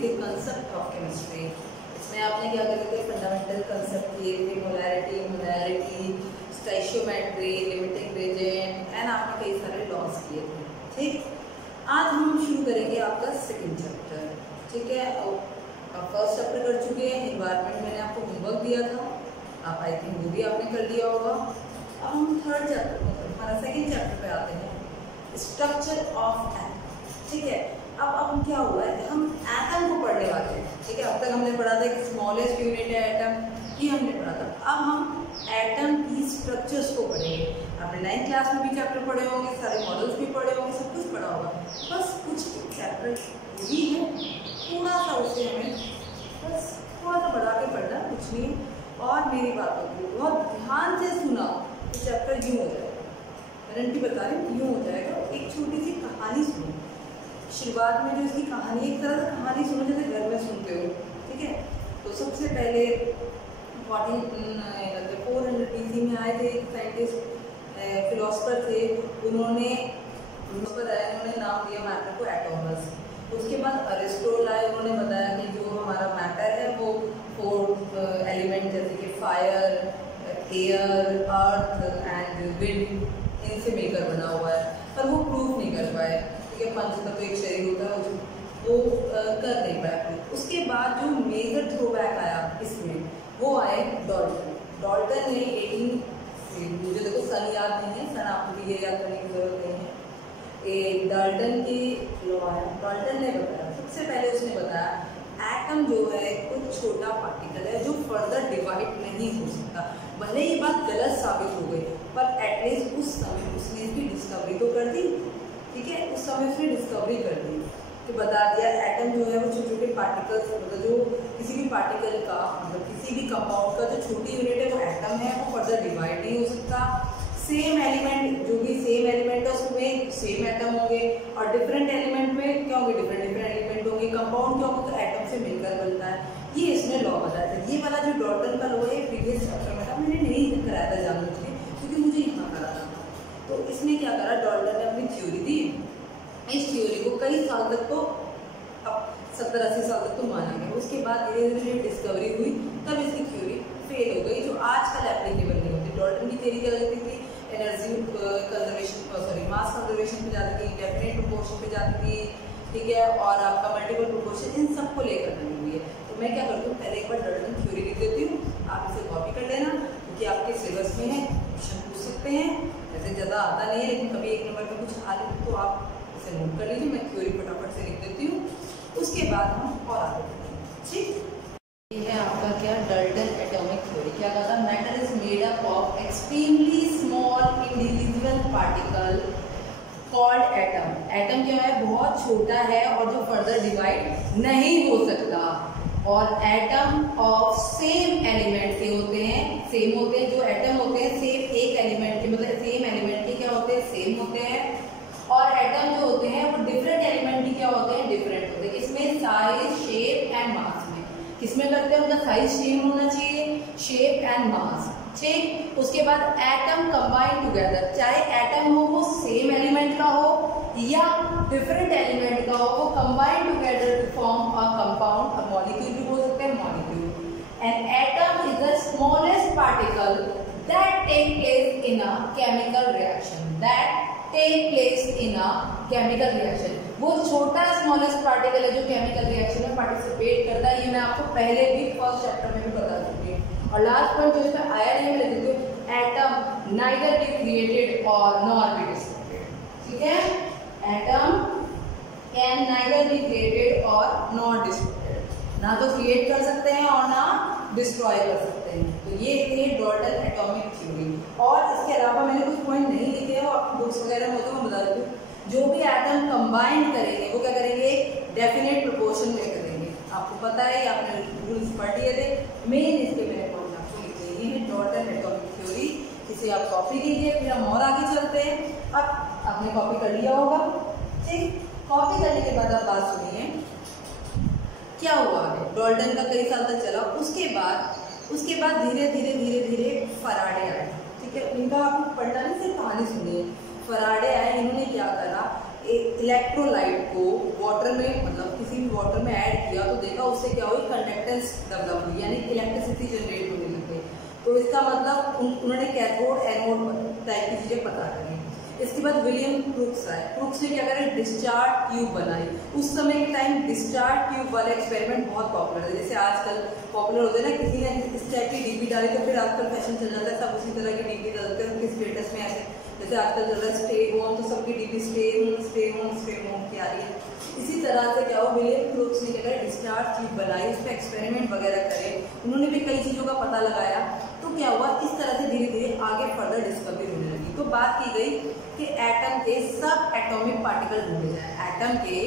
Basic concept of chemistry. इसमें आपने क्या करे थे, फंडामेंटल कंसेप्ट किए थे, molarity, molarity, stoichiometry, limiting agent and आपने कई सारे लॉस किए थे। ठीक, आज हम शुरू करेंगे आपका सेकंड चैप्टर। ठीक है, फर्स्ट चैप्टर कर चुके हैं, एनवायरनमेंट मैंने आपको होमवर्क दिया था, आप आई थिंक वो भी आपने कर लिया होगा। अब हम थर्ड चैप्टर मतलब हमारा सेकंड चैप्टर पे आते हैं, स्ट्रक्चर ऑफ एटम। ठीक है, अब क्या हुआ है, हम एटम को पढ़ने वाले हैं। ठीक है, अब तक हमने पढ़ा था कि स्मॉलेस्ट यूनिट है एटम, ये हमने पढ़ा था। अब हम एटम की स्ट्रक्चर्स को पढ़ेंगे। आपने 9th क्लास में भी चैप्टर पढ़े होंगे, सारे मॉडल्स भी पढ़े होंगे, सब कुछ पढ़ा होगा। बस कुछ चैप्टर यही है, थोड़ा सा उसे हमें बस थोड़ा सा बढ़ा के पढ़ना, कुछ नहीं। और मेरी बातों को बहुत ध्यान से सुना तो चैप्टर यूँ हो जाएगा, गारंटी बता रही हूँ यूँ हो जाएगा। एक छोटी सी कहानी सुनो शुरुआत में, जो इसकी कहानी, एक तरह से कहानी सुनो जैसे घर में सुनते हो। ठीक है, तो सबसे पहले 400 BC में आए थे एक साइंटिस्ट, फिलोसफर थे, उन्होंने नाम दिया मैटर को एटॉमस। उसके बाद अरिस्टोटल आए, उन्होंने बताया कि जो हमारा मैटर है वो 4 एलिमेंट जैसे कि fire, air, earth and wind, इनसे मिलकर बना हुआ है, पर वो प्रूफ नहीं कर पाए। ठीक है, पंच तत्व एक शरीर होता है, वो कर नहीं पाए। उसके बाद जो मेजर थ्रोबैक आया इसमें, वो आए डॉल्टन ने 18, मुझे देखो सन याद नहीं है, सन आपको भी ये याद करने की जरूरत नहीं है। डाल्टन की लॉ आया, डाल्टन ने बताया, सबसे पहले उसने बताया एटम जो है कुछ छोटा पार्टिकल है जो फर्दर डिवाइड नहीं हो सकता। भले ये बात गलत साबित हो गई, पर एटलीस्ट उस समय उसने इसकी डिस्कवरी तो कर दी। ठीक है, उस समय उसने डिस्कवरी कर दी कि बता दिया एटम जो है वो छोटे छोटे पार्टिकल्स, मतलब जो किसी भी पार्टिकल का, मतलब किसी भी कंपाउंड का जो छोटी यूनिट है वो एटम है, वो फर्दर डिवाइड नहीं हो सकता। सेम एलिमेंट, जो भी सेम एलिमेंट है उसमें सेम एटम होंगे, और डिफरेंट एलिमेंट में क्या होंगे, डिफरेंट एलिमेंट होंगे। कंपाउंड क्या होगा, तो एटम से मिलकर बनता है। ये इसने लॉ बताया था। ये वाला जो डॉल्टन का लॉ है प्रीवियस चैप्टर में था, मैंने नहीं कराया था जानबूझ के, क्योंकि मुझे यहाँ करा था। तो इसने क्या करा, डॉल्टन ने अपनी थ्योरी दी। इस थ्योरी को कई साल तक तो, अब 70-80 साल तक तो माना गया। उसके बाद धीरे धीरे डिस्कवरी हुई, तब इसकी थ्योरी फेल हो गई, जो आजकल एप्लीकेबल नहीं होती। डॉल्टन की थ्योरी क्या कहती थी, energy conservation, sorry mass conservation पे जाती थी, डेफिनेट प्रोपोर्शन पे जाती थी। ठीक है, और आपका मल्टीपल प्रोपोर्शन, इन सबको लेकर बनी हुई है। तो मैं क्या करती हूँ, पहले एक बार डॉल्टन थ्योरी लिख देती हूँ, आप इसे कॉपी कर लेना, क्योंकि आपके सिलेबस में है, क्वेश्चन पूछ सकते हैं। वैसे ज़्यादा आता नहीं है, लेकिन कभी एक नंबर में कुछ आ ले तो आप इसे नोट कर लीजिए। मैं थ्योरी फटाफट से लिख देती हूँ, उसके बाद हम और आगे बढ़ते हैं। ठीक, ये है आपका क्या, डाल्टन एटॉमिक थ्योरी। क्या कहा था, matter is made up of extremely small individual particle called atom. Atom क्या है, बहुत छोटा है और जो फर्दर डिवाइड नहीं हो सकता। और एटम ऑफ सेम एलिमेंट के होते हैं, सेम होते हैं, जो एटम होते हैं सेम एक एलिमेंट के, मतलब सेम एलिमेंट के क्या होते हैं, सेम होते हैं। और एटम जो होते हैं वो डिफरेंट एलिमेंट की क्या होते हैं, डिफरेंट होते हैं। इसमें साइज, शेप एंड मास में किसमें करते हैं, उनका साइज सेम होना चाहिए, शेप एंड मास। ठीक, उसके बाद एटम कंबाइन टुगेदर, चाहे एटम हो वो सेम एलिमेंट का हो या डिफरेंट एलिमेंट का हो, वो combine together to form a compound, a molecule भी बोल सकते हैं, molecule. An atom is the smallest particle that take place in a chemical reaction, that take place in a chemical reaction. वो छोटा smallest particle है जो chemical reaction में participate करता है। ये मैं आपको पहले भी फर्स्ट चैप्टर में भी बता चुकी हूँ। और लास्ट पॉइंट जो इसमें आया नहीं, मैं लिख देती हूँ, एटम नाइदर बी क्रिएटेड और नॉर बी डिस्ट्रॉयड। ठीक है, atom can neither be created और नॉट डिस्ट्रॉयड, ना तो क्रिएट कर सकते हैं और ना डिस्ट्रॉय कर सकते हैं। तो ये थे डाल्टन एटॉमिक थ्योरी। और इसके अलावा मैंने कुछ पॉइंट नहीं लिखे हैं, वो आपको बुक्स वगैरह में होते हैं, मैं बता देती हूँ। जो भी एटम कंबाइंड करेंगे वो क्या करेंगे, डेफिनेट प्रोपोर्शन में करेंगे। आपको पता है, आपने रूल्स पढ़ लिए थे। मेन इसके मैंने पॉइंट आपको लिखे, ये है डाल्टन एटॉमिक थ्योरी। इसे आप कॉपी कीजिए, फिर हम और आगे चलते हैं। अब आपने कॉपी कर लिया होगा। ठीक, कॉपी करने के बाद आप बात सुनिए क्या हुआ है। डाल्टन का कई साल तक चला, उसके बाद धीरे धीरे धीरे धीरे फराडे आए। ठीक है, इनका आपको पढ़ना नहीं, सिर्फ कहानी सुनिए। फराडे आए, इन्होंने क्या करा, एक इलेक्ट्रोलाइट को वाटर में, मतलब किसी भी वाटर में ऐड किया तो देखा उससे क्या हुई, कंडक्टेंस डेवलप हुई, यानी इलेक्ट्रिसिटी जनरेट होने लग गई। तो इसका मतलब उन्होंने कैथोड एनोड टाइप की चीजें पता करी। इसके बाद विलियम क्रूक्स आए। क्रूक्स ने क्या करा, डिस्चार्ज ट्यूब बनाई। उस समय के टाइम डिस्चार्ज ट्यूब वाले एक्सपेरिमेंट बहुत पॉपुलर है, जैसे आजकल पॉपुलर होते हैं ना, किसी ने इस टाइप की डीपी डाली तो फिर आजकल फैशन चल जाता है, सब उसी तरह की डीपी डालते हैं उनके स्टेटस में। ऐसे जैसे आजकल चल रहा है स्टे होम, तो सबकी डीपी स्टे होम की आ रही है। इसी तरह से क्या हुआ, विलियम क्रूक्स ने क्या करा, डिस्चार्ज ट्यूब बनाई, उस पर एक्सपेरिमेंट वगैरह करे, उन्होंने भी कई चीज़ों का पता लगाया। तो क्या हुआ, इस तरह से धीरे धीरे आगे फर्दर डिस्कवरी होने लगी। तो बात की गई कि एटम के सब एटॉमिक पार्टिकल ढूंढे जाए, एटम के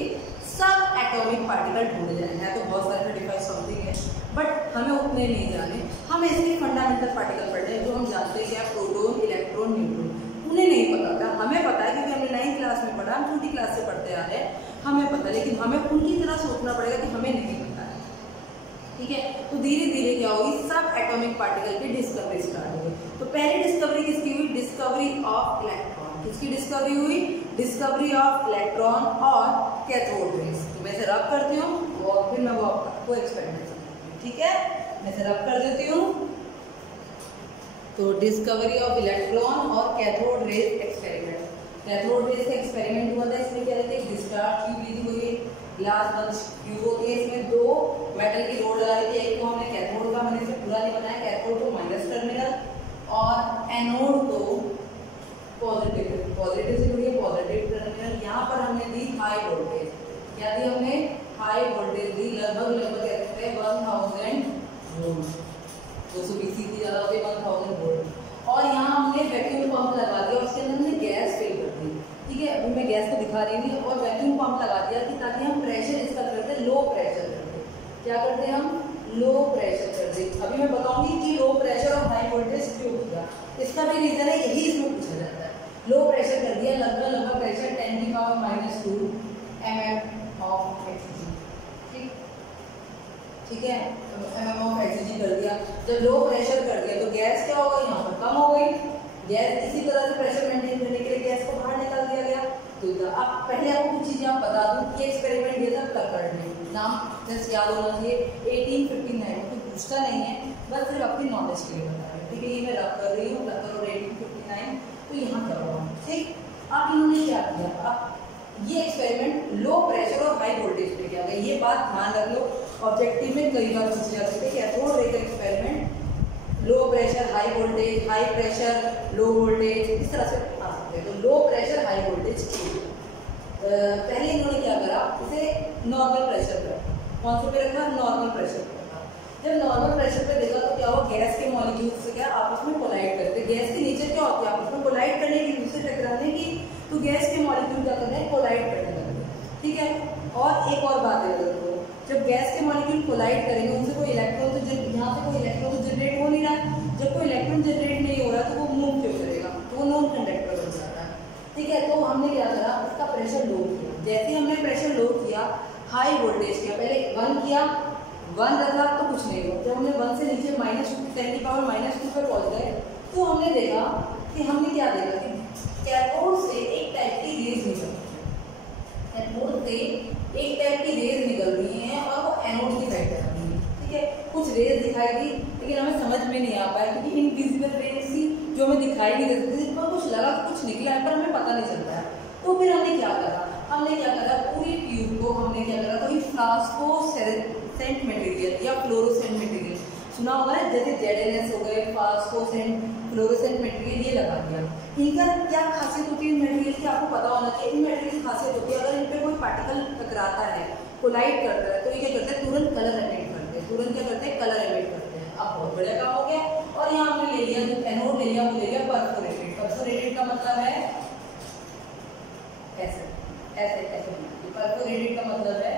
सब एटॉमिक पार्टिकल ढूंढे जाए। है तो बहुत सारे 35 समथिंग है, बट हमें उतने नहीं जाने, हमें इसके फंडामेंटल पार्टिकल पढ़ने हैं जो हम जानते हैं क्या, प्रोटॉन, इलेक्ट्रॉन, न्यूट्रॉन। उन्हें नहीं पता था, हमें पता है क्योंकि हमने 9th क्लास में पढ़ा, हम छोटी क्लास से पढ़ते आ रहे हैं, हमें पता है, लेकिन हमें उनकी तरह सोचना पड़ेगा कि हमें नहीं पता है। ठीक है, तो धीरे धीरे क्या हुई, सब एटॉमिक पार्टिकल की डिस्कवरी स्टार्ट हुई। तो पहली डिस्कवरी किसकी हुई, डिस्कवरी ऑफ इलेक्ट्रॉन। किसकी डिस्कवरी हुई, डिस्कवरी ऑफ इलेक्ट्रॉन और कैथोड रेज। तो मैं इसे रब करती हूँ और फिर मैं वो आपको एक्सपेरिमेंट करती हूँ। ठीक है, मैं इसे रब कर देती हूँ। तो डिस्कवरी ऑफ इलेक्ट्रॉन और cathode rays experiment. Cathode rays का एक्सपेरिमेंट हुआ था, इसमें क्या रहती है, डिस्चार्ज ट्यूब ली हुई है, ग्लास बंच ट्यूब होती है, इसमें दो मेटल की रोड लगाई थी, एक को हमने कैथोड का, मैंने इसे पूरा नहीं बनाया, कैथोड को माइनस टर्मिनल और एनोड को पॉजिटिव से जुड़ी है, पॉजिटिव टर्मिनल। यहाँ पर हमने दी हाई वोल्टेज, क्या दी हमने, हाई वोल्टेज दी, लगभग कहते हैं 1000 वोल्ट, 220 की ज़्यादा होती है, 1000 वोल्ट। और यहाँ हमने वैक्यूम पंप लगा दिया, उसके अंदर हमने गैस फिल कर दी। ठीक है, अभी मैं गैस को दिखा रही थी, और वैक्यूम पंप लगा दिया कि ताकि हम प्रेशर इसका करते, लो प्रेशर करते। क्या करते हैं हम, लो प्रेशर करते। अभी मैं बताऊंगी कि लो प्रेशर और हाई वोल्टेज क्यों किया, इसका भी रीजन है, यही इसमें पूछा जाता है। लो प्रेशर कर दिया, लगभग प्रेशर 10⁻⁻² mm ऑफ Hg। ठीक है, तो mm ऑफ Hg कर दिया। जब लो प्रेशर कर दिया तो गैस क्या हो गई, यहाँ पर कम हो गई गैस। इसी तरह से प्रेशर मेंटेन करने के लिए गैस को बाहर निकाल दिया गया। तो अब पहले आपको कुछ चीजें आप बता दूं कि एक्सपेरिमेंट दिया था प्लकर्ड ने, नाम जस्ट याद होना चाहिए, 1859, कोई पूछता नहीं है, बस सिर्फ अपनी नॉलेज के लिए बता रहे हैं। ठीक है, ये मैं रब कर रही हूँ, प्लकर और 1859। तो यहाँ क्या हुआ, ठीक, अब इन्होंने क्या किया, अब ये एक्सपेरिमेंट लो प्रेशर और हाई वोल्टेज पे किया गया। ये बात ध्यान रख लो, ऑब्जेक्टिव में कई बार पूछे जा सकते हैं। कैथोड रे का experiment low pressure high voltage, high pressure low voltage, इस तरह से आ सकते हैं। तो लो प्रेशर हाई वोल्टेज पहले इन्होंने क्या करा, इसे नॉर्मल प्रेशर पर, कौन से पे रखा, नॉर्मल प्रेशर पर रखा। जब नॉर्मल प्रेशर पे देखा तो क्या हुआ, गैस के मॉलिक्यूल्स क्या आपस में कोलाइड करते। गैस के नीचे क्या होती है, आपस में कोलाइड करने की, दूसरे टकराने की, तो गैस के मॉलिक्यूल क्या करते हैं, कोलाइड करने लगते हैं। ठीक है, और एक और बात है, जब गैस के मॉलिक्यूल कोलाइड करेंगे उनसे कोई इलेक्ट्रॉन तो यहाँ से कोई इलेक्ट्रॉन तो जनरेट हो नहीं रहा। जब कोई इलेक्ट्रॉन जनरेट नहीं हो रहा तो वो मूव क्यों करेगा, तो वो नॉन कंडक्टर बन जाता है। ठीक है, तो हमने क्या करा, इसका प्रेशर लो किया। जैसे हमने प्रेशर लो किया, हाई वोल्टेज किया, पहले 1 किया, 1 रखा तो कुछ नहीं हुआ। जब हमने 1 से नीचे -10⁻⁻² पर पहुंच गए तो हमने देखा कि हमने क्या देखा कि कैथोड से एक टाइप की रेज निकल रही है, कैथोड से एक टाइप की रेज निकल रही है और वो एनोड की साइड जा रही है। ठीक है, कुछ रेज दिखाई दी लेकिन हमें समझ में नहीं आ पाया क्योंकि इनविजिबल रेज थी जो हमें दिखाई नहीं देती थी, पर कुछ लगा, कुछ निकला है पर हमें पता नहीं चलता है। तो फिर हमने क्या करा, पूरी ट्यूब को हमने क्या करा, कोई फ्लास्कोसेंट मटेरियल या फ्लोरोसेंट मटेरियल सुना होगा ना, जैसे ZNS हो गए, फ्लास्कोसेंट, फ्लोरोसेंट मटेरियल, ये लगा दिया। इनका क्या खासियत होती है मटेरियल की, आपको पता होना चाहिए। इन मटेरियल की खासियत होती है, अगर इन पे कोई पार्टिकल टकराता है, कोलाइड करता है, तो ये क्या करते हैं, तुरंत कलर एमिट करते हैं, तुरंत क्या करते हैं, कलर एमिट करते हैं। अब बहुत बड़ा काम हो गया। और यहाँ हमने ले लिया, जो एनोड ले लिया वो ले लिया परफोरेटेड। परफोरेटेड का मतलब है ऐसे ऐसे ऐसे, परफोरेटेड का मतलब है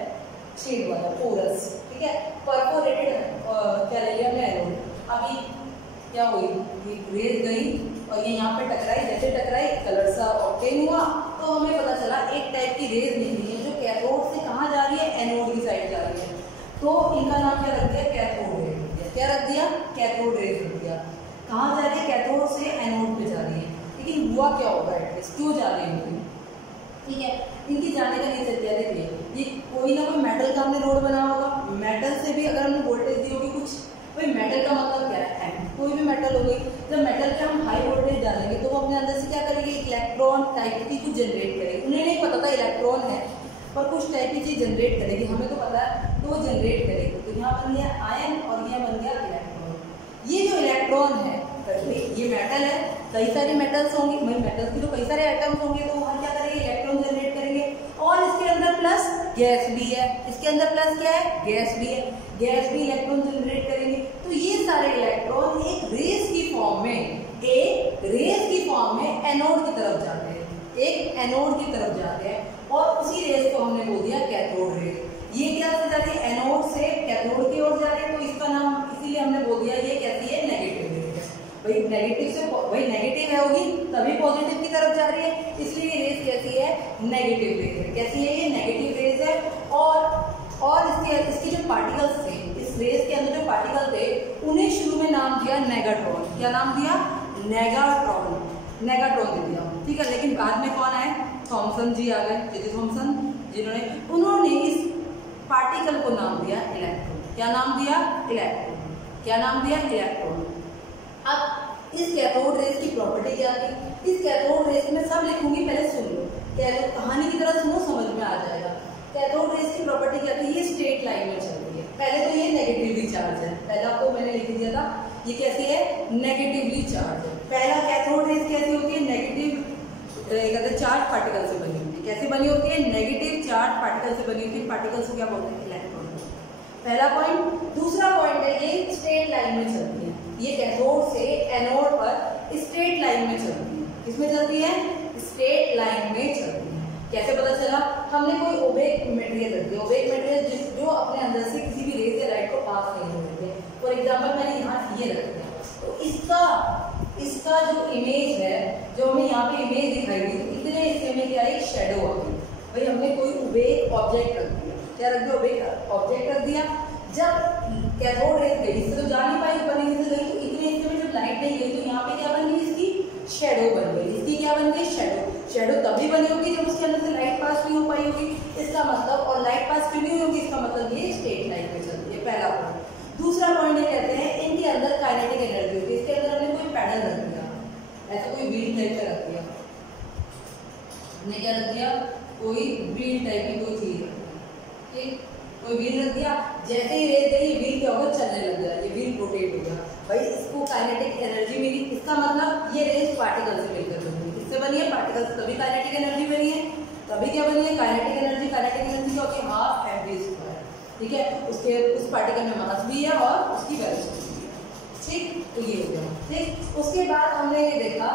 छेद वाला, पोरस। ठीक है, परफोरेटेड क्या ले लिया हमने, एनोड। अभी क्या हुई, ये रेज गई और ये यहाँ पे टकराई, जैसे टकराई कलर सा ऑब्टेन हुआ, तो हमें पता चला एक टाइप की रेज निकली है जो कैथोड से कहाँ जा रही है, एनोड की साइड जा रही है। तो इनका नाम क्या रख दिया, कैथोड रेज। क्या रख दिया, कैथोड रेज रख दिया। कहाँ जा रही है, कैथोड से एनोड पे जा रही है। लेकिन हुआ क्या होगा, एटलीस्ट क्यों जा रही है, ठीक है, इनकी जाने का नेचर क्या, देखिए ये कोई ना कोई मेटल का हमने कैथोड बना होगा। मेटल से भी अगर हमने वोल्टेज दी होगी कुछ, भाई मेटल का मतलब क्या है, कोई भी मेटल हो गई, जब मेटल पे हम हाई वोल्टेज डालेंगे तो वो अपने अंदर से क्या करेगी, इलेक्ट्रॉन टाइप की कुछ जनरेट करेगी। उन्हें नहीं पता था इलेक्ट्रॉन है, पर कुछ टाइप की चीज जनरेट करेगी, हमें तो पता है, तो वो जनरेट करेगी। तो यहाँ बन गया आयन और यह बन गया इलेक्ट्रॉन। ये जो इलेक्ट्रॉन है, ये मेटल है, कई सारे मेटल्स होंगे, भाई मेटल्स की तो कई सारे एटम्स होंगे, तो वहाँ क्या करेंगे, इलेक्ट्रॉन जनरेट करेंगे। और इसके अंदर प्लस गैस भी है, इसके अंदर प्लस क्या है, गैस भी है, गैस भी इलेक्ट्रॉन जनरेट करेंगे। तो ये सारे इलेक्ट्रॉन एक रेस की फॉर्म में एनोड की तरफ जाते हैं, एक एनोड की तरफ जाते हैं, और उसी रेस को हमने बोल दिया कैथोड रेस। ये क्या से जाती है, एनोड से कैथोड की ओर जा रही है, तो इसका नाम इसीलिए हमने बोल दिया ये कैसी है, नेगेटिव रेस है। भाई नेगेटिव से, भाई नेगेटिव है होगी तभी पॉजिटिव की तरफ जा रही है, इसलिए ये रेस कैसी है, नेगेटिव रेस है। कैसी है ये, नेगेटिव रेस है। और इसके जो पार्टिकल्स थे, इस रेस के अंदर जो पार्टिकल थे, उन्हें शुरू में नाम दिया नेगाट्रॉन। क्या नाम दिया, नेगाट्रॉन दे दिया, ठीक है। लेकिन बाद में कौन आए, थॉमसन जी आ गए, जे थॉमसन, उन्होंने इस पार्टिकल को नाम दिया इलेक्ट्रॉन। क्या नाम दिया, इलेक्ट्रॉन। क्या नाम दिया, इलेक्ट्रॉन। अब इस कैथोड रेस की प्रॉपर्टी क्या थी, इस कैथोड रेस में सब लिखूंगी, पहले सुन लो, कहानी की तरह सुनो, समझ में आ जाएगा। कैथोड रेस की प्रॉपर्टी क्या थी, ये स्ट्रेट लाइन में चलती है। पहले तो ये नेगेटिवली चार्ज है, पहला आपको मैंने लिख दिया था, ये कैसी है, नेगेटिवली चार्ज है। पहला कैथोड रेस कैसी होती है, नेगेटिव चार्ज पार्टिकल से बनी होती है। कैसे बनी होती है, नेगेटिव चार्ज पार्टिकल से बनी होती है। पार्टिकल्स को क्या बोलते हैं, इलेक्ट्रॉन। पहला पॉइंट। दूसरा पॉइंट है, ये स्ट्रेट लाइन में चलती है, ये कैथोड से एनोड पर स्ट्रेट लाइन में चलती है। किसमें चलती है, स्ट्रेट लाइन में चलती है। कैसे पता चला, हमने कोई ओपेक मटेरियल रख दिया, ओपेक मटेरियल जो अपने अंदर से किसी भी रेज या लाइट को पास नहीं हो रहे थे। फॉर एग्जांपल मैंने यहाँ ये रख दिया, तो इसका जो इमेज है, जो हमें यहाँ पे इमेज दिखाई दी, इतने हिस्से में क्या है, शेडो आ गई। भाई हमने कोई ओपेक ऑब्जेक्ट रख दिया, क्या रख दिया, ओपेक ऑब्जेक्ट रख दिया। जब कैथोड रेज गई, इससे तो जा नहीं पाई, ऊपर नीचे से गई, तो इतने हिस्से में जब लाइट नहीं गई, तो यहाँ पे क्या बन गई, इसकी शेडो बन गई। इसकी क्या बन गई, शेडो तभी बनी होगी जब उसके अंदर से लाइट पास नहीं हो पाई होगी, इसका मतलब, और लाइट पास क्यों नहीं होगी, इसका मतलब ये स्ट्रेट लाइन में चलती है। पहला पॉइंट। दूसरा पॉइंट ये कहते हैं, इनके अंदर काइनेटिक एनर्जी होती है। इसके अंदर हमने कोई पैडल रख दिया, ऐसा कोई व्हील टाइप का रख दिया, हमने क्या रख दिया, कोई व्हील टाइप की कोई चीज रख दी, ठीक, कोई व्हील रख दिया। जैसे ही रेस गई, ये व्हील क्या होगा, चलने लग गया, ये व्हील रोटेट हो गया। भाई इसको काइनेटिक एनर्जी मिली, इसका मतलब ये रेस पार्टिकल से मिलकर बनी है। किससे बनी है, पार्टिकल से, तभी काइनेटिक एनर्जी बनी है। तभी क्या बनी है, काइनेटिक एनर्जी। काइनेटिक एनर्जी क्या होती है, हाफ mv स्क्वायर, ठीक है। उसके उस पार्टिकल में मास भी है और उसकी वेलोसिटी भी है, ठीक। तो ये हो गया, ठीक। उसके बाद हमने ये देखा,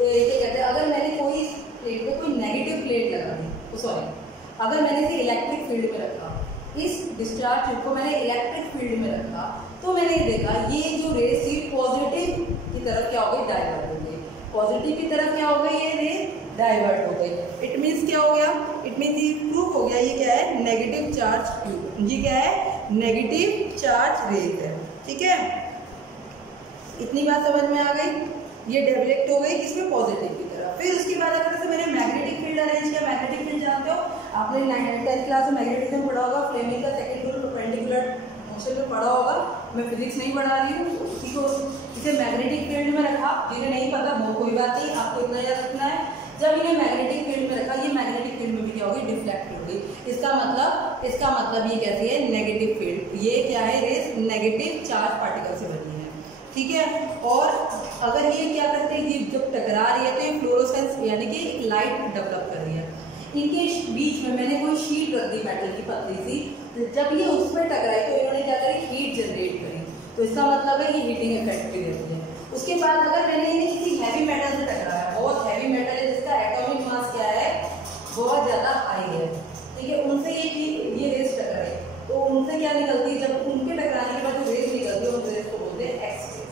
ये कहते हैं, अगर मैंने कोई प्लेट में कोई नेगेटिव प्लेट लगा दी, सॉरी, अगर मैंने इसे इलेक्ट्रिक फील्ड में रखा, इस डिस्चार्ज ट्यूब को मैंने इलेक्ट्रिक फील्ड में रखा, तो मैंने देखा ये जो रेस थी पॉजिटिव की तरफ क्या हो गई, डाइवर्ट हो गई। पॉजिटिव की तरफ क्या हो गई, ये रेस डाइवर्ट हो गई। इट मीन्स क्या हो गया, इट मीन्स ये प्रूफ हो गया, ये क्या है, नेगेटिव चार्ज ट्यूब, ये क्या है, नेगेटिव चार्ज रेस है, ठीक है। इतनी बात समझ में आ गई, ये डायरेक्ट हो गई किसमें, पॉजिटिव की तरफ। फिर उसके बाद अगर जैसे मैंने मैग्नेटिक फील्ड अरेंज किया, मैग्नेटिक फील्ड जानते हो, आपने 10th क्लास में मैग्नेटिज्म पढ़ा होगा, फ्लेमिंग का सेकंड रूल परपेंडिकुलर मोशन में पढ़ा होगा। मैं फिजिक्स नहीं पढ़ा रही हूँ, उसी को इसे मैग्नेटिक फील्ड में रखा। जिन्हें नहीं पता वो कोई बात नहीं, आपको इतना याद रखना है, जब इन्हें मैग्नेटिक फील्ड में रखा, ये मैग्नेटिक फील्ड में भी क्या होगी, डिफ्लेक्ट होगी। इसका मतलब ये कैसी है, नेगेटिव फील्ड। ये क्या है, रेस नेगेटिव चार्ज पार्टिकल से बनी है, ठीक है। और अगर ये क्या करते हैं, ये जब टकरा रही है तो ये फ्लोरोसेंस यानी कि लाइट डेवलप कर रही है। इनके बीच में मैंने कोई शीट रख दी मेटल की पतली सी, जब ये उसमें टकराई तो इन्होंने क्या करी, हीट जनरेट करी, तो इसका मतलब है ये हीटिंग इफेक्ट भी देती है। उसके बाद अगर मैंने इन्हें किसी हैवी मेटल से टकराया, बहुत हैवी मेटल है जिसका एटॉमिक मास क्या है, बहुत ज्यादा हाई है, ठीक है, उनसे ये रेस टकराई, तो उनसे क्या निकलती है, जब उनके टकराने के बाद जो रेस निकलती है उस रेस को बोलते हैं एक्स रेस।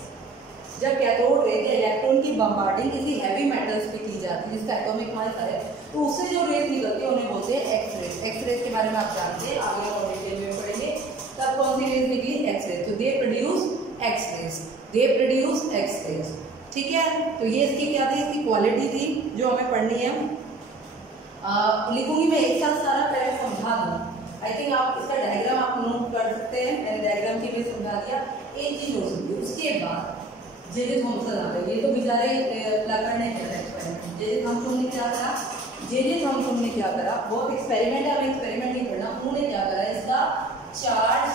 जब कैथोड रेस या इलेक्ट्रॉन की बम्बार्डिंग किसी हैवी मेटल्स पे की जाती है जिसका एटॉमिक मास है, तो उससे जो रेस निकलती है उन्हें बोलते हैं एक्स रेस। एक्स रेस के बारे में आप जानते हैं, आगे और डिटेल में पढ़ेंगे। तब कौन सी रेस निकली, एक्स रेस, तो they produce X rays, they produce X rays, ठीक है। तो ये इसकी क्या थी, इसकी क्वालिटी थी जो हमें पढ़नी है। लिखूंगी मैं एक साथ सारा, पहले समझा दूँ, आई थिंक आप इसका डायग्राम आप नोट कर सकते हैं, मैंने डायग्राम की भी समझा दिया। एक चीज हो सकती है उसके बाद जे थॉमसन आ गए, ये तो बेचारे प्लकर ने किया एक्सपेरिमेंट। जे थॉमसन ने क्या करा, जे थॉमसन ने क्या करा, बहुत एक्सपेरिमेंट है, हमें एक्सपेरिमेंट नहीं करना। उन्होंने क्या करा, इसका चार्ज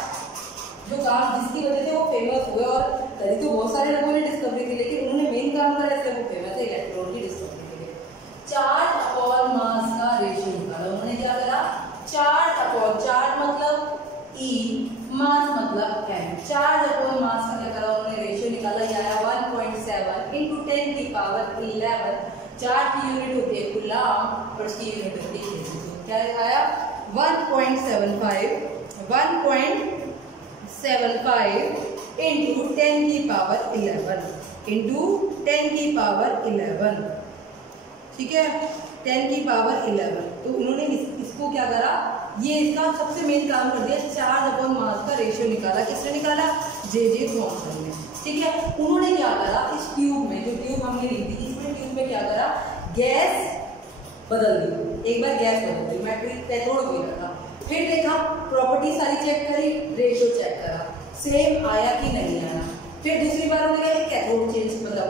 जो काम जिसकी वजह से वो फेमस हुए, और कभी तो बहुत सारे लोगों ने डिस्कवरी की, लेकिन उन्होंने मेन काम करा इसलिए वो फेमस है, इलेक्ट्रॉन की डिस्कवरी के लिए। चार्ज अपॉन मास का रेशियो निकाला। उन्होंने क्या करा, चार्ज अपॉन, चार्ज मतलब E, मास मतलब m, चार्ज अपॉन मास का क्या करा उन्होंने रेशियो निकाला, ये आया 1.7 × 10 की पावर 11। चार्ज की यूनिट होती है कूलम और उसकी यूनिट होती है केजी। क्या आया 1.75 into 10 की पावर 11 into 10 की पावर 11, ठीक है, 10 की पावर 11। तो उन्होंने इसको क्या करा, ये इसका सबसे मेन काम कर दिया, चार्ज अपॉन मास का रेशियो निकाला। किसने निकाला, जे थॉमसन ने, ठीक है। उन्होंने क्या करा, इस ट्यूब में, जो ट्यूब हमने ली थी, इसमें ट्यूब में क्या करा, गैस बदल दी, एक बार गैस बदल दी, मैट्रिक कैथोड को रखा, फिर देखा प्रॉपर्टी सारी चेक करी, रेशियो चेक करा, सेम आया कि नहीं आया। फिर दूसरी बार उन्होंने क्या, कैथोड चेंज, मतलब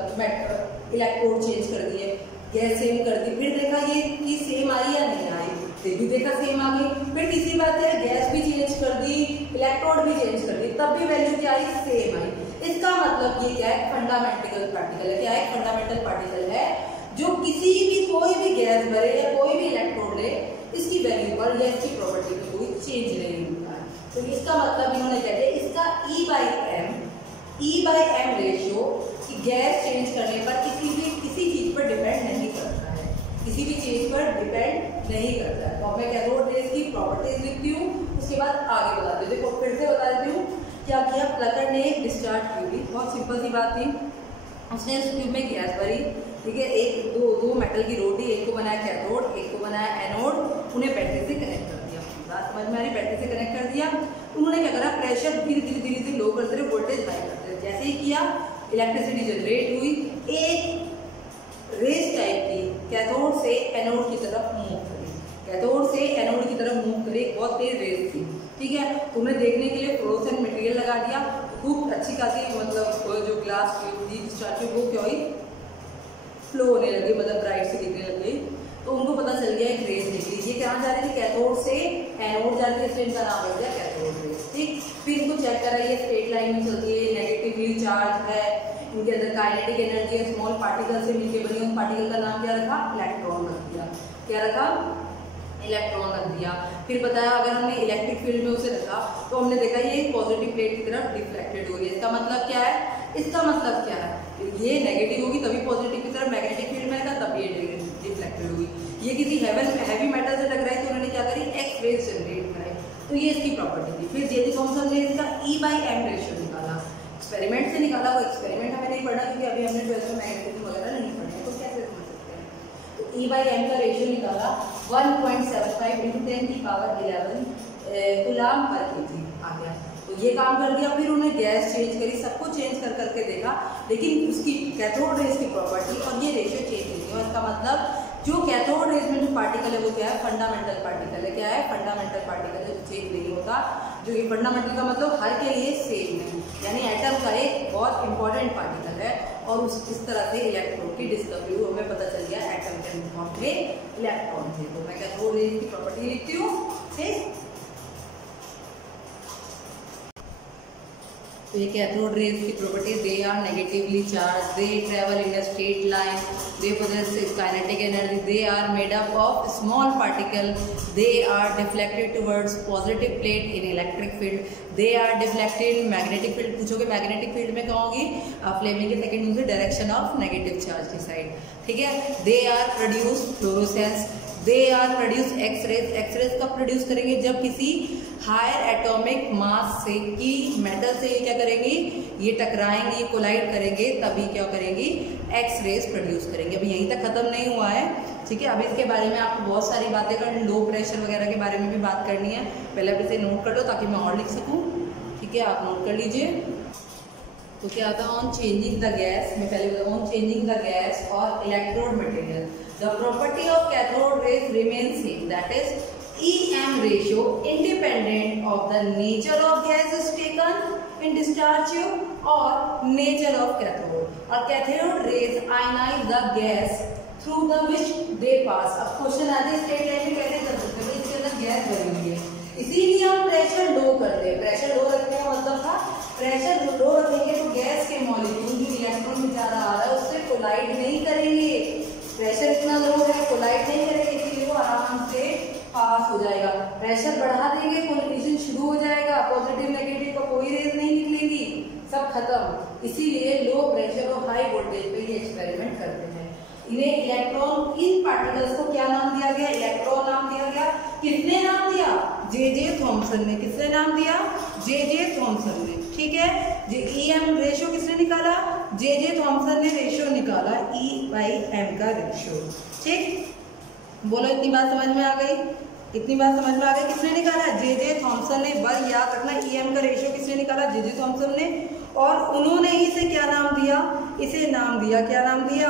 इलेक्ट्रोड चेंज कर दिए, गैस सेम कर दी, फिर देखा ये कि सेम आई या नहीं आई, फिर भी देखा सेम आ गई। फिर तीसरी बात है, गैस भी चेंज कर दी, इलेक्ट्रोड भी चेंज कर दी, तब भी वैल्यू क्या आई, सेम आई। इसका मतलब ये क्या है, फंडामेंटल पार्टिकल है। क्या है, फंडामेंटल पार्टिकल है, जो किसी भी, कोई भी गैस भरे या कोई भी इलेक्ट्रोड ले, इसकी वैल्यू पर या इसकी प्रॉपर्टी में कोई चेंज नहीं होता है। तो इसका मतलब इन्होंने कहते हैं, इसका E/m रेशियो कि गैस चेंज करने पर किसी चीज पर डिपेंड नहीं करता है, किसी भी चीज पर डिपेंड नहीं करता है। तो अब मैं कैथोड रेज की प्रॉपर्टीज लिखती हूँ, उसके बाद आगे बताती हूँ। देखो फिर से बता देती हूँ क्या किया, प्लकर ने एक डिस्चार्ज ट्यूब ली, बहुत सिंपल सी बात थी, उसने उस ट्यूब में गैस भरी, ठीक है, एक दो मेटल की रोटी, एक को बनाया कैथोड, एक को बनाया एनोड, उन्हें बैटरी से कनेक्ट कर दिया। बात समझ में आ रही, बैटरी से कनेक्ट कर दिया। उन्होंने क्या करा, प्रेशर धीरे धीरे लो करते रहे, वोल्टेज हाई करते रहे। जैसे ही किया, इलेक्ट्रिसिटी जनरेट हुई, एक रेस टाइप की कैथोड से एनोड की तरफ मूव करी, कैथोड से एनोड की तरफ मूव करी, बहुत तेज रेस थी, ठीक है। तुमने देखने के लिए फ्लोरोसेंट मटेरियल लगा दिया, खूब अच्छी खासी, मतलब जो ग्लास ट्यूब थी डिस्चार्ज ट्यूब, वो क्या हुई, फ्लो होने लगी, मतलब ब्राइट से दिखने लग गई। तो उनको पता चल गया एक रेस निकली, ये कहाँ जा रही थी, कैथोड से एनोड जा रही थी, इसलिए इनका नाम पड़ गया कैथोड रेस, ठीक। फिर इनको चेक करा, ये स्ट्रेट लाइन में चलती है, नेगेटिवली चार्ज है, इनके अंदर काइनेटिक एनर्जी है, स्मॉल पार्टिकल से मिलकर बनी, उन पार्टिकल का नाम क्या रखा, इलेक्ट्रॉन रख दिया। क्या रखा, इलेक्ट्रॉन रख दिया। फिर बताया अगर हमने इलेक्ट्रिक फील्ड में उसे रखा, तो हमने देखा ये पॉजिटिव प्लेट की तरफ डिफ्लेक्टेड हो रही है। इसका मतलब क्या है, इसका मतलब क्या है, ये नेगेटिव होगी तभी पॉजिटिव की तरफ मैग्नेटिक फील्ड में रखा, तभी ये डिफ्लेक्टेड होगी। ये किसी हैवी मेटल से टकराई, तो उन्होंने क्या करी, एक्स रेज जनरेट कराई। तो ये इसकी प्रॉपर्टी थी। फिर जे थॉमसन ने इसका E/m रेशियो निकाला, एक्सपेरिमेंट से निकाला। वो एक्सपेरिमेंट हमें नहीं पढ़ना, क्योंकि अभी हमने 12th में मैग्नेटिज्म वगैरह नहीं पढ़ना, तो कैसे समझ सकते हैं। तो E/m का रेशियो निकाला, 1.75 × 10 की पावर 11 कूलम पर केजी आ गया। तो ये काम कर दिया। फिर उन्हें गैस चेंज करी, सब कुछ चेंज कर करके देखा, लेकिन उसकी कैथोड रेज की प्रॉपर्टी और ये रेशियो चेंज नहीं हुआ। इसका मतलब जो कैथोड रेज में जो पार्टिकल है वो क्या है, फंडामेंटल पार्टिकल है। क्या है, फंडामेंटल पार्टिकल है, जो चेंज नहीं होता। जो ये फंडामेंटल का मतलब हर के लिए सेम है, यानी एटम का एक बहुत इंपॉर्टेंट पार्टिकल है। और इस तरह से इलेक्ट्रॉन की डिस्कवरी हुई, हमें पता चल गया एटम के फॉर्म में इलेक्ट्रॉन थे। तो मैं कैथोड रेज की प्रॉपर्टी लिखती हूँ, ठीक। तो ये कैथोड रेज की property, they are negatively charge, they travel in a straight line, they possess kinetic energy, they are made up of small particle, they are deflected towards positive plate in electric field, they are deflected in magnetic field। पूछोगे magnetic field में कहाँ होगी, Fleming के second से direction of negative charge की side, ठीक है। They are produce fluorescence, they are produce X rays. X rays कब प्रोड्यूस करेंगे, जब किसी हायर एटॉमिक मास से की मेटल से ये क्या करेंगी, ये टकराएंगी, कोलाइड करेंगे, तभी क्या करेंगी, एक्स रेज प्रोड्यूस करेंगे। अभी यहीं तक खत्म नहीं हुआ है, ठीक है। अब इसके बारे में आपको बहुत सारी बातें करनी, लो प्रेशर वगैरह के बारे में भी बात करनी है। पहले आप इसे नोट कर लो ताकि मैं और लिख सकूँ, ठीक है। आप नोट कर लीजिए। तो क्या आता है, ऑन चेंजिंग द गैस, मैं पहले बताऊँ, ऑन चेंजिंग द गैस और electrode material the property of cathode rays remain same, that is EM ratio independent of the nature of gas is taken in discharge tube or nature of cathode. और cathode rays ionize the gas through the which they pass. अब question आते हैं state line में कैसे कर सकते हैं, इसके अंदर गैस भरी हुई है, इसीलिए हम प्रेशर लो करते हैं। प्रेशर लो रखने का मतलब था प्रेशर लो रखेंगे तो गैस के मॉलिक्यूल जो इलेक्ट्रॉन बेचारा आ रहा है उससे कोलाइड नहीं करेंगे। प्रेशर इतना लो है, कोलाइड नहीं करेंगे, इसलिए वो आराम से पास हो जाएगा। प्रेशर बढ़ा देंगे, कोलिजन शुरू हो जाएगा, पॉजिटिव नेगेटिव का कोई रेज नहीं निकलेगी, सब खत्म। इसीलिए लो प्रेशर और हाई वोल्टेज पे ये एक्सपेरिमेंट करते हैं। इन्हें इलेक्ट्रॉन, इन पार्टिकल्स को क्या नाम दिया गया, इलेक्ट्रॉन नाम दिया गया। किसने नाम दिया, जे थॉमसन ने। किसने नाम दिया, जे थॉमसन ने। ठीक है, EM रेशियो किसने निकाला, जे थॉमसन ने रेशियो निकाला, E/M का रेशियो। ठीक, बोलो इतनी बात समझ में आ गई, इतनी बात समझ में आ गई। किसने निकाला, जे थॉमसन ने। बस याद रखना EM का रेशियो किसने निकाला, जे थॉमसन ने। और उन्होंने इसे क्या नाम दिया, इसे नाम दिया, क्या नाम दिया,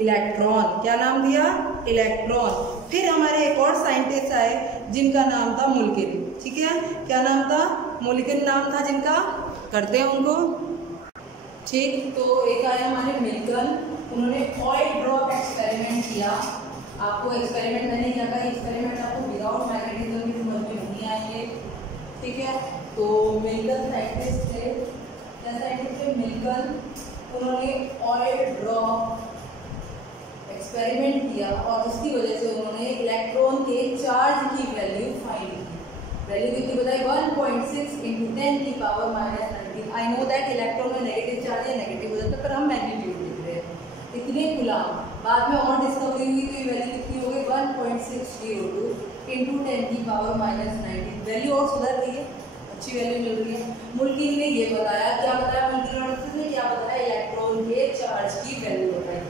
इलेक्ट्रॉन। क्या नाम दिया, इलेक्ट्रॉन। फिर हमारे एक और साइंटिस्ट आए जिनका नाम था मुल्किन। ठीक है, क्या नाम था, मुल्किन नाम था जिनका, करते हैं उनको। ठीक, तो एक आया हमारे मिल्टन, उन्होंने ऑयल ड्रॉप एक्सपेरिमेंट किया। आपको एक्सपेरिमेंट मैंने क्या कहा, एक्सपेरिमेंट आपको विदाउट मैग्नेटिज्म की समझ में नहीं आएंगे। ठीक है, तो मिल्टन साइंटिस्ट थे, क्या साइंटिस्ट थे, मिल्टन। उन्होंने ऑयल ड्रॉप एक्सपेरिमेंट किया और उसकी वजह से उन्होंने इलेक्ट्रॉन के चार्ज की वैल्यू फाइंड की। वैल्यू कितनी बताई, 1.6 × 10⁻⁻⁹। आई नो दैट इलेक्ट्रॉन में नेगेटिव चार्ज है, नेगेटिव हो जाता है, पर हम मैग्नीट्यूड लिख रहे हैं। इतने कूलम, बाद में और डिस्कवरी हुई तो ये वैल्यू कितनी हो गई, 1.602 × 10⁻⁻⁹। वैल्यू और सुधर रही है, अच्छी वैल्यू मिल रही है। मुल्किन ने ये बताया, क्या बताया मुल्किन ने, क्या बताया, इलेक्ट्रॉन के चार्ज की वैल्यू बताई।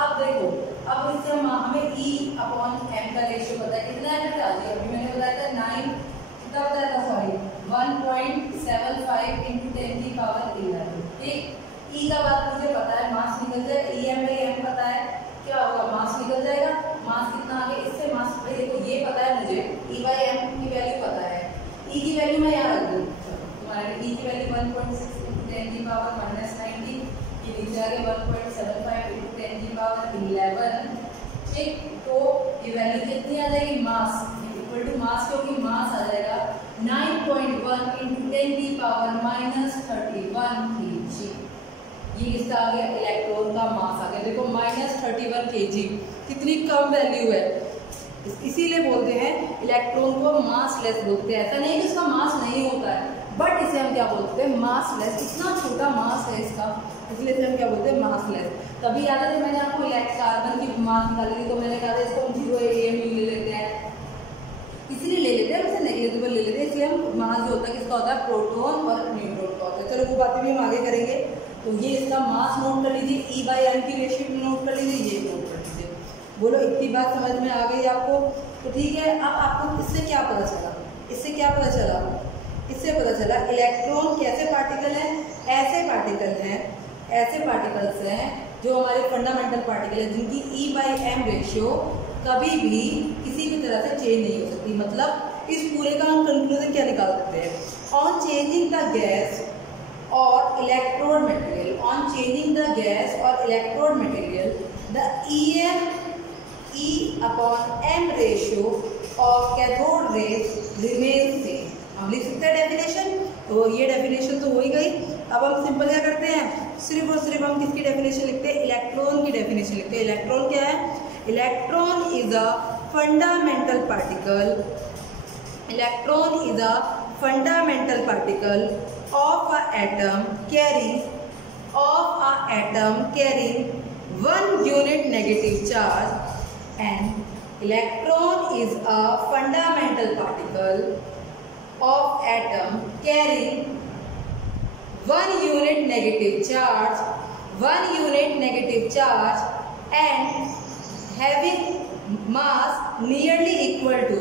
अब देखो, अब इससे हमें E/M का रेशियो पता है, कितना है बता दिया, अभी मैंने बताया था 9, कितना बताया था, सॉरी 1.75 × 10⁻11। ठीक, E का बात मुझे पता है, मास निकल जाए, EM/M पता है, क्या होगा, मास निकल जाएगा। मास कितना आ गया, इससे मास, देखो ये पता है मुझे, E/M की वैल्यू पता है, E की वैल्यू मैं यहाँ रख दूँ, तुम्हारे E की वैल्यू 1.6 × 10⁻⁻⁹, ये नीचे आ गया 1.75 × 10⁻11। ठीक, तो ये वैल्यू कितनी आ जाएगी, मास इक्वल टू मास, क्योंकि मास आ जाएगा 9.1 × 10⁻31 kg। ये किसका आ गया, इलेक्ट्रॉन का मास आ गया। देखो -31 kg, कितनी कम वैल्यू है। इसीलिए बोलते हैं इलेक्ट्रॉन को मास लेस बोलते हैं। ऐसा नहीं कि उसका मास नहीं होता है, बट इसे हम क्या बोलते हैं, मास लेस। इतना छोटा मास है इसका, इसलिए इसे हम क्या बोलते हैं, मास लेस। तभी याद है मैंने आपको कार्बन की मास निकाली थी, तो मैंने कहा था इसको हम 0 ले लेते हैं, इसीलिए ले लेते हैं, वैसे नेग्लिजिबल ले लेते हैं। इसलिए हम मास जो होता है किसका होता है, प्रोटॉन और न्यूट्रॉन का होता है। चलो वो बातें भी हम आगे करेंगे। तो ये इसका मास नोट कर लीजिए, E/M की रेशियो नोट कर लीजिए, ये नोट कर लीजिए। बोलो इतनी बात समझ में आ गई आपको, तो ठीक है। अब आपको इससे क्या पता चला, इससे क्या पता चला, इससे पता चला इलेक्ट्रॉन कैसे पार्टिकल हैं, ऐसे पार्टिकल हैं, ऐसे पार्टिकल्स हैं जो हमारे फंडामेंटल पार्टिकल हैं, जिनकी E/M रेशियो कभी भी किसी भी तरह से चेंज नहीं हो सकती। मतलब इस पूरे का हम कंक्लूजन क्या निकाल सकते हैं, ऑन चेंजिंग द गैस और electrode material, on changing the gas और electrode material, the E/M ratio of cathode rays remain same. हम लिख सकते हैं डेफिनेशन, तो ये डेफिनेशन तो हो ही गई। अब हम सिंपल क्या करते हैं, सिर्फ और सिर्फ हम किसकी डेफिनेशन लिखते हैं, इलेक्ट्रॉन की डेफिनेशन लिखते हैं। इलेक्ट्रॉन क्या है, electron is a fundamental particle, electron is a fundamental particle of a atom carrying 1 unit negative charge, and electron is a fundamental particle of atom carrying 1 unit negative charge and having mass nearly equal to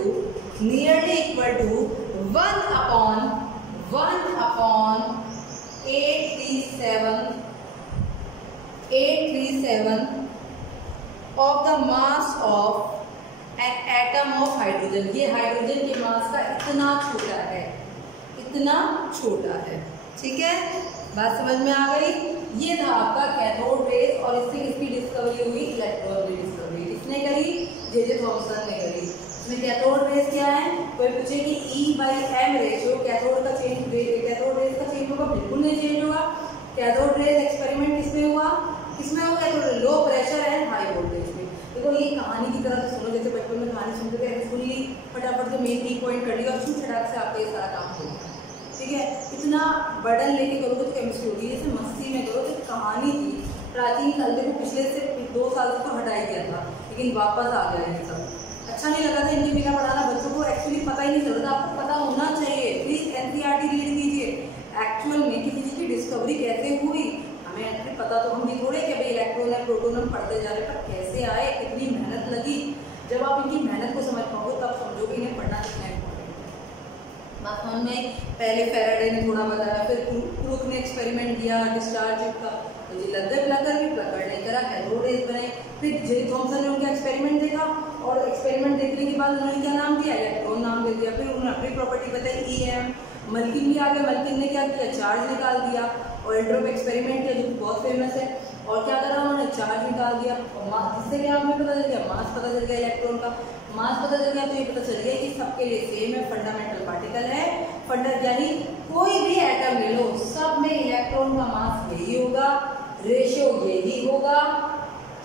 1/837 of the mass of an atom of hydrogen. ये hydrogen के मास का इतना छोटा है, इतना छोटा है। ठीक है, बात समझ में आ गई। ये था आपका कैथोड रेज और इससे किसकी डिस्कवरी हुई? इलेक्ट्रॉन की डिस्कवरी किसने करी? जे थॉमसन ने करी। इसमें कैथोड रेज क्या है? कोई पूछे कि E/m रेशियो कैथोड का चेंज, कैथोड रेज का चेंज होगा? बिल्कुल नहीं चेंज होगा। कैथोड रेज एक्सपेरिमेंट किसमें हुआ? किसमें हुआ? Cathode low pressure and high voltage में। देखो ये कहानी की तरह सुनो, जैसे बचपन में कहानी सुनते थे, सुन ली फटाफट से मेन की पॉइंट कर लिया और छूट छटाक से आपका ये सारा काम हो गया। ठीक है, इतना बर्डन लेके करोगे तो केमिस्ट्री होगी, जैसे मस्ती में करो। तो कहानी थी प्राचीन काल में, पिछले से 2 साल से तो हटाई गया था, लेकिन वापस आ गया ये सब। अच्छा नहीं लगा था इनके बिना पढ़ाना, बच्चों को एक्चुअली पता ही नहीं चल रहा था। आपको पता होना चाहिए, प्लीज एनसीईआरटी रीड कीजिए। एक्चुअल में किसी चीज की डिस्कवरी कैसे हुई हमें एक्चुअली पता तो हम भी थोड़े कि भाई इलेक्ट्रॉन है प्रोटॉन हम पढ़ते जा रहे, पर कैसे आए, कितनी मेहनत लगी। जब आप इनकी मेहनत को समझ पाओगे तब समझोगे इन्हें पढ़ना कितना इम्पोर्टेंट है। बात समझ में। पहले फैराडे ने थोड़ा बताया, फिर क्रूक ने एक्सपेरिमेंट किया डिस्चार्ज का, तो जी लगर भी पकड़ नहीं करा, कैथोड रेज बनाई। फिर जे थॉमसन ने उनका एक्सपेरिमेंट देखा और एक्सपेरिमेंट देखने के बाद उन्होंने क्या नाम दिया? इलेक्ट्रॉन नाम दे दिया। फिर उन्होंने अपनी प्रॉपर्टी बताई EM। मल्किन भी आ गया, मल्किन ने क्या किया? चार्ज निकाल दिया। और एंट्रोप एक्सपेरिमेंट किया जो कि बहुत फेमस है। और क्या करा उन्होंने? चार्ज निकाल दिया। और जिससे क्या हमें पता चल गया? मास पता चल गया, इलेक्ट्रॉन का मास पता चल गया। तो ये पता चल गया कि सबके लिए सेम है, फंडामेंटल पार्टिकल है। यानी कोई भी एटम ले लो, सब में इलेक्ट्रॉन का मास यही होगा, रेशियो यही होगा,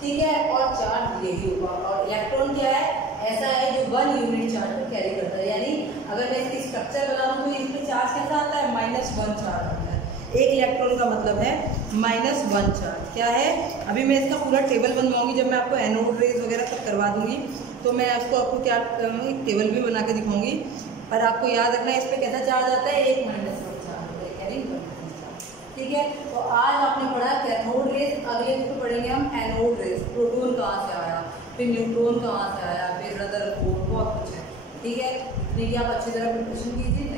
ठीक है, और चार्ज यही होगा। और इलेक्ट्रॉन क्या है? ऐसा है जो 1 यूनिट चार्ज को कैरी करता है। यानी अगर मैं इसकी स्ट्रक्चर बना लूँ तो इसमें चार्ज कैसा आता है? -1 चार्ज आता है। एक इलेक्ट्रॉन का मतलब है -1 चार्ज। क्या है? अभी मैं इसका पूरा टेबल बनवाऊंगी, जब मैं आपको एनोड रेज वगैरह सब करवा दूंगी तो मैं उसको आपको क्या टेबल भी बना के दिखाऊंगी। पर आपको याद रखना है इस पर कैसा चार्ज आता है? एक -1 चार्ज होता है, कैरिंग 1 चार्ज। ठीक है, तो आज आपने पढ़ा कैथोड रेज। अगले इसको पढ़ेंगे हम एनोड रेज। प्रोटॉन कहाँ से आया, फिर न्यूट्रॉन कहाँ से आया, फिर रदरफोर्ड, बहुत कुछ है। ठीक है, इतने की आप अच्छी तरह प्रिपरेशन कीजिए।